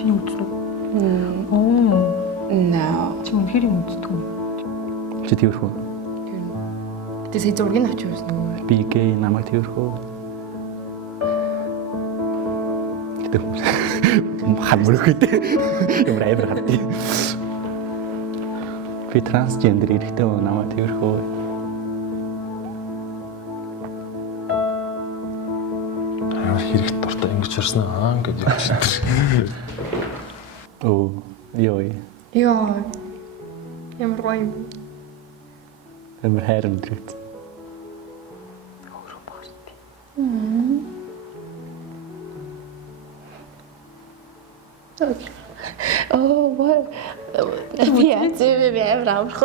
Чиний үзсэн үү? Оо. No. Чи үнэхээр юм үздэг үү? Чи тэрхүү. Тэ сая зургийг авч явсан уу? Би гей намайг тэрхүү. Гэдэг юм. Хамрах гэдэг. Юм райвер хатти. Би трансгендер эрэгтэй намайг тэрхүү. Хэрэгт дуртай ингэж ярьсан аа гэж явчихсан. Оо, ёо. Яа. Ямар гоё юм. Амар хайр мэдрэгт. Хөрөн багт. Oh, wow. Би амар амарх.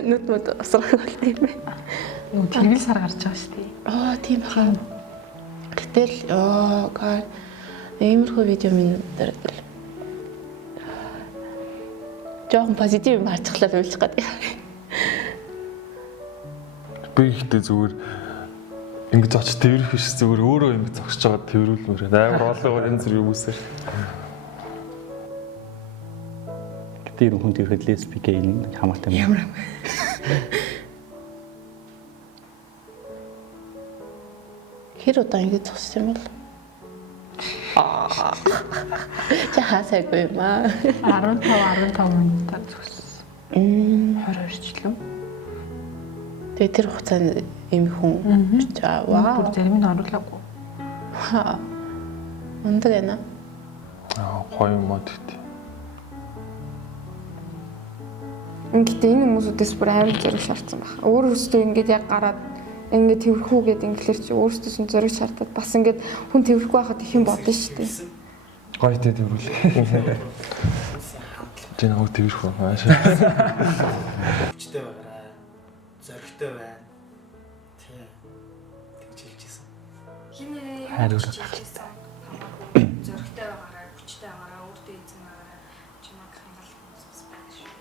Нүд мөд осрох болтой юм байна. Юу тэргэл сар гарч байгаа шүү дээ. Аа, тийм баха. Гэтэл god. Иймэрхүү видео минь дээр жоохон позитив юм харцглал үйлчих гэдэг. Би ихтэй зүгээр ингэж очиж тэрвэрх биш зүгээр өөрөө ингэж зогсож байгаа тэрвэрлмээр амар олон энэ зэрэг хүмүүсээр. Тэр хүн тэрхэд лесби гей хамаатай юм. Ямар. Хэр удаа ингэж зогсож юм бол? Жахасайгүй юм аа. 15 минутаар зүгс. 22 жил үү? Тэгээ тэр хугацаанд ийм хүн Вау. Зарим нь оруулаагүй. Ундаг яна. Гоё юм аа тэгтээ. Ингээд энэ хүмүүсүүдээс бүр амар зөрөг шаардсан байна. Өөрөөсөө ингээд яг гараад ингээд тэрхүү гэдэг инглиш чи өөрөөсөө нь зөрөг шаардаад бас ингээд хүн тэрхүү байхад их юм бодно шүү дээ. Гоё тэ тэрвэрлээ. Тэ нэг тэрвэрх байна. Хүчтэй байгаарай. Зоригтой байна. Тийм. Тэгж хэлжсэн. Хайр зоригтой байгаарай, хүчтэй байгаарай, өөртөө эзэн байгаарай. Чимээ хангалттай бас байна шүү.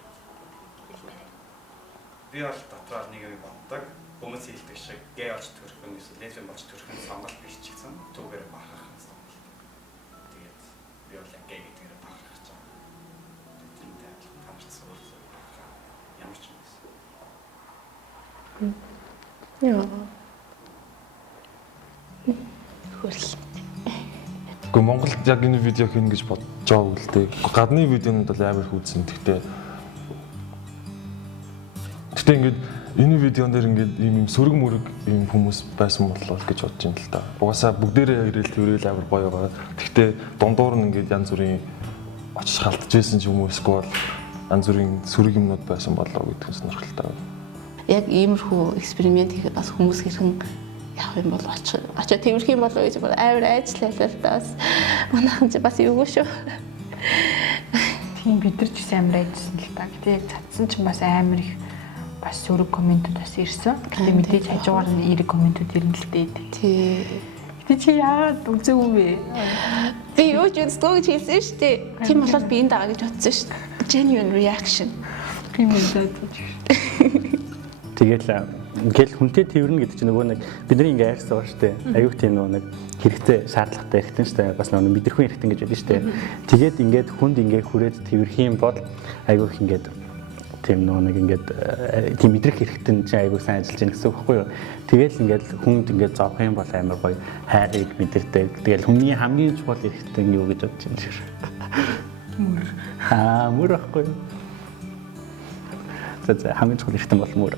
Би бол дотроо нэг юм боддог. Хүмүүс хэлдэг шиг гей болж төрөх юм эсвэл лесбиан болж төрөх нь сонголт биш ч гэсэн түүгээр бахарх нь сонголт. Тэгээд би бол гей гэдгээр бахарх гэж байгаа. Тэнтэй хамарцсан үйл ямар ч юм байсан. Яа. Хөрл. Гэхдээ Монголд яг энэ видео хийнэ гэж бодож байгаа үл тээ. Гадны видеонууд бол амар хүзэн. Гэхдээ ингээд энэ видеон дээр ингээд ийм сөрөг мөрөг ийм хүмүүс байсан боллоо гэж бодож юм л та. Угаасаа бүгдээрээ ирэл тэрэл амар гоё байгаа. Гэхдээ дундуур нь ингээд янз бүрийн очиж халтж байсан ч юм уу эсвэл янз бүрийн сөрөг юмнууд байсан боллоо гэдгээс сонирхолтой байна. Яг иймэрхүү эксперимент хийхэд бас хүмүүс хэрхэн явах юм бол очиж тэрх юм болов гэж амар айцлалаа л та бас манайхан ч бас эвгүй шүү. Тийм бид нар ч гэсэн амар айдсан л та. Гэтэ яг цацсан ч бас амар их бас сөрөг комментүүд бас ирсэн. Гэтэ мэдээж хажуугаар нь эерэг комментүүд ирнэ л дээ. Тий. Гэтэ чи яагаад үзээгүй вэ? Би юу ч үздэг гэж хэлсэн шүү дээ. Тийм болоод би энд байгаа гэж бодсон шүү дээ. Genuine reaction. Тийм үү дээ. Тэгэл хүнтэй тэрвэрнэ гэдэг чинь нөгөө нэг бидний ингээ айрсан байгаа шүү дээ. Аюух тийм нөгөө нэг хэрэгтэй шаардлагатай эргэтэн шүү дээ. Бас нөгөө мэдрэхүйн эргэтэн гэж байдаг шүү дээ. Тэгээд ингээд хүнд ингээ хүрээд тэрвэрх юм бол аюух ингээд тийм нөгөө нэг ингээд тийм мэдрэх эргэтэн чинь аюух сайн ажиллаж байна гэсэн үг байхгүй юу? Тэгэл ингээд хүнд ингээд зовх юм бол амар гоё хайрыг мэдэрдэг. Тэгэл хүний хамгийн чухал эргэтэн юу гэж бодож байна шүү. Мөр. Мөр ахгүй юу? За хамгийн чухал эргэтэн бол мөр.